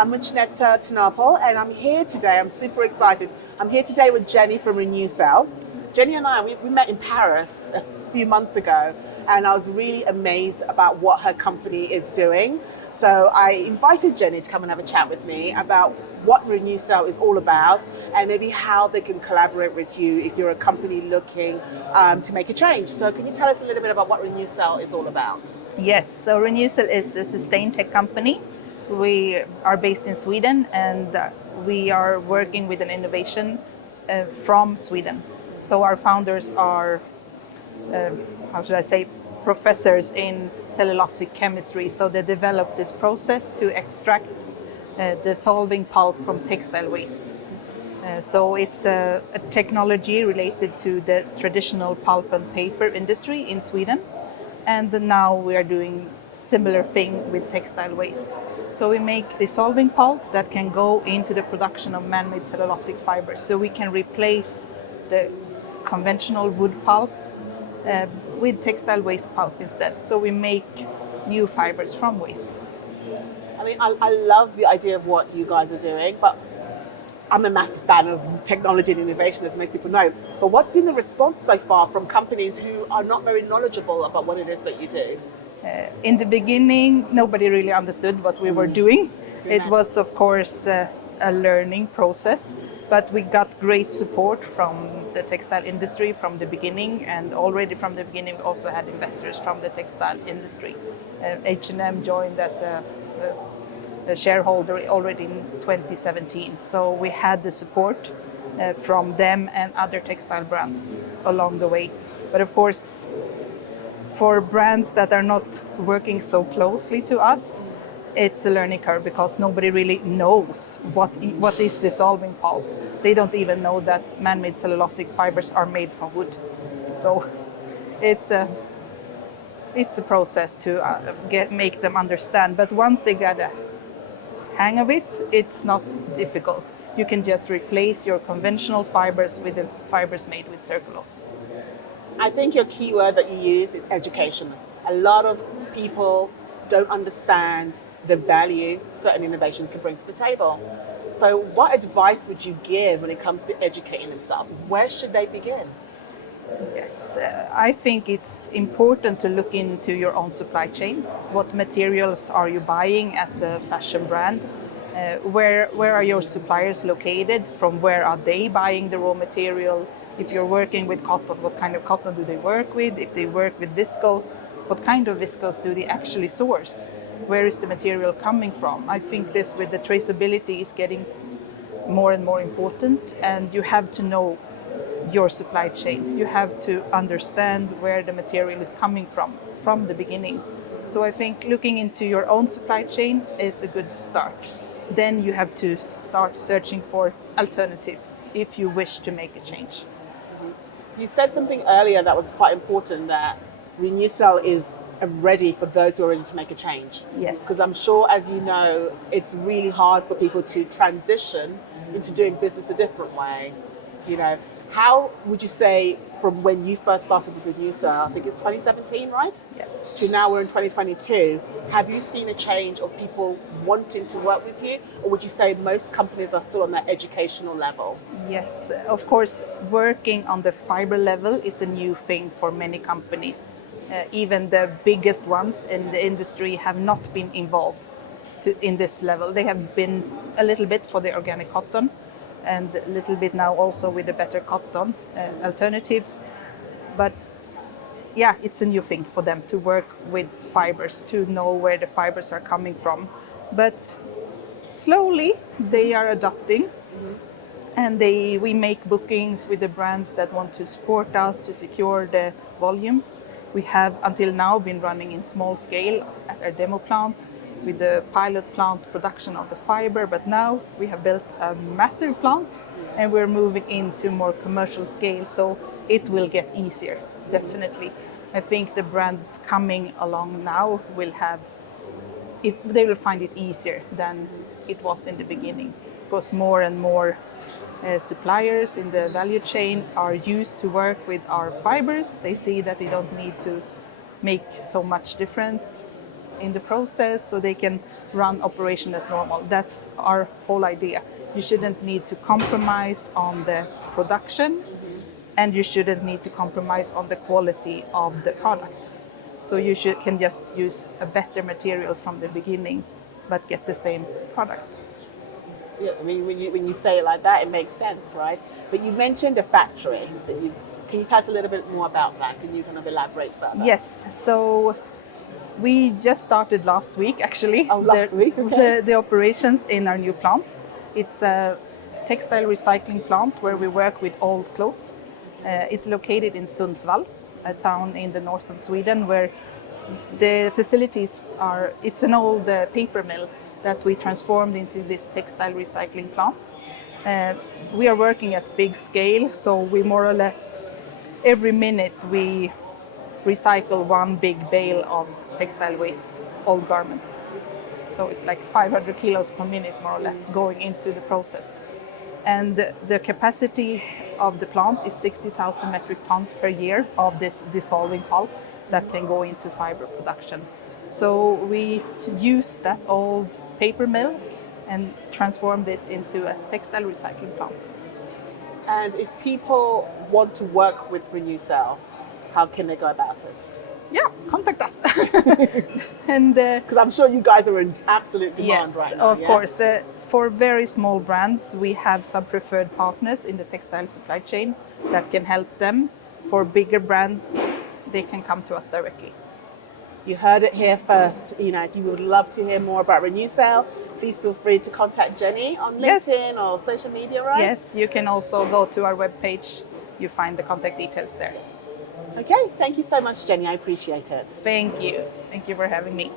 I'm Muchaneta to Napel, and I'm here today. I'm super excited. I'm here today with Jenny from newcell. Jenny and I, we met in Paris a few months ago, and I was really amazed about what her company is doing. So I invited Jenny to come and have a chat with me about what newcell is all about, and maybe how they can collaborate with you if you're a company looking to make a change. So can you tell us a little bit about what newcell is all about? Yes, so newcell is a sustain tech company. We are based in Sweden, and we are working with an innovation from Sweden. So our founders are, how should I say, professors in cellulosic chemistry. So they developed this process to extract the solving pulp from textile waste. So it's a technology related to the traditional pulp and paper industry in Sweden. And now we are doing similar thing with textile waste. So we make dissolving pulp that can go into the production of man-made cellulosic fibers. So we can replace the conventional wood pulp with textile waste pulp instead. So we make new fibers from waste. I mean, I love the idea of what you guys are doing, but I'm a massive fan of technology and innovation, as most people know. But what's been the response so far from companies who are not very knowledgeable about what it is that you do? In the beginning, nobody really understood what we were doing. It was, of course, a learning process, but we got great support from the textile industry from the beginning, and already from the beginning we also had investors from the textile industry. H&M joined as a shareholder already in 2017, so we had the support from them and other textile brands along the way. But of course, for brands that are not working so closely to us, it's a learning curve because nobody really knows what is dissolving pulp. They don't even know that man-made cellulosic fibers are made from wood. So it's a process to make them understand. But once they get a hang of it, it's not difficult. You can just replace your conventional fibers with the fibers made with circulose. I think your key word that you used is education. A lot of people don't understand the value certain innovations can bring to the table. So what advice would you give when it comes to educating themselves? Where should they begin? Yes, I think it's important to look into your own supply chain. What materials are you buying as a fashion brand? Where are your suppliers located? From where are they buying the raw material? If you're working with cotton, what kind of cotton do they work with? If they work with viscose, what kind of viscose do they actually source? Where is the material coming from? I think this with the traceability is getting more and more important, and you have to know your supply chain. You have to understand where the material is coming from the beginning. So I think looking into your own supply chain is a good start. Then you have to start searching for alternatives if you wish to make a change. You said something earlier that was quite important, that newcell is ready for those who are ready to make a change. Yes. Because I'm sure, as you know, it's really hard for people to transition into doing business a different way. You know, how would you say from when you first started with newcell, I think it's 2017, right? Yes. To now we're in 2022, have you seen a change of people wanting to work with you? Or would you say most companies are still on that educational level? Yes, of course, working on the fiber level is a new thing for many companies. Even the biggest ones in the industry have not been involved in this level. They have been a little bit for the organic cotton, and a little bit now also with the better cotton alternatives. But yeah, it's a new thing for them to work with fibers, to know where the fibers are coming from. But slowly they are adopting, and we make bookings with the brands that want to support us to secure the volumes. We have until now been running in small scale at our demo plant with the pilot plant production of the fiber, but now we have built a massive plant and we're moving into more commercial scale, so it will get easier, definitely. I think the brands coming along now they will find it easier than it was in the beginning, because more and more suppliers in the value chain are used to work with our fibers. They see that they don't need to make so much different in the process, so they can run operation as normal. That's our whole idea. You shouldn't need to compromise on the production, and you shouldn't need to compromise on the quality of the product. So you can just use a better material from the beginning, but get the same product. Yeah, I mean, when you say it like that, it makes sense, right? But you mentioned a factory. Can you tell us a little bit more about that? Can you kind of elaborate further? Yes. So we just started last week, actually. Oh, last week, okay. The operations in our new plant. It's a textile recycling plant where we work with old clothes. It's located in Sundsvall, a town in the north of Sweden, where the facilities are, it's an old paper mill that we transformed into this textile recycling plant. We are working at big scale, so we more or less, every minute we recycle one big bale of textile waste, old garments. So it's like 500 kilos per minute, more or less, going into the process. And the capacity of the plant is 60,000 metric tons per year of this dissolving pulp that can go into fiber production. So we used that old paper mill and transformed it into a textile recycling plant. And if people want to work with RenewCell, how can they go about it? Yeah, contact us. And because I'm sure you guys are in absolute demand right now. Of course. For very small brands, we have some preferred partners in the textile supply chain that can help them. For bigger brands, they can come to us directly. You heard it here first. If you would love to hear more about RenewCell, please feel free to contact Jenny on LinkedIn or social media, right? Yes, you can also go to our webpage. You find the contact details there. Okay, thank you so much, Jenny. I appreciate it. Thank you. Thank you for having me.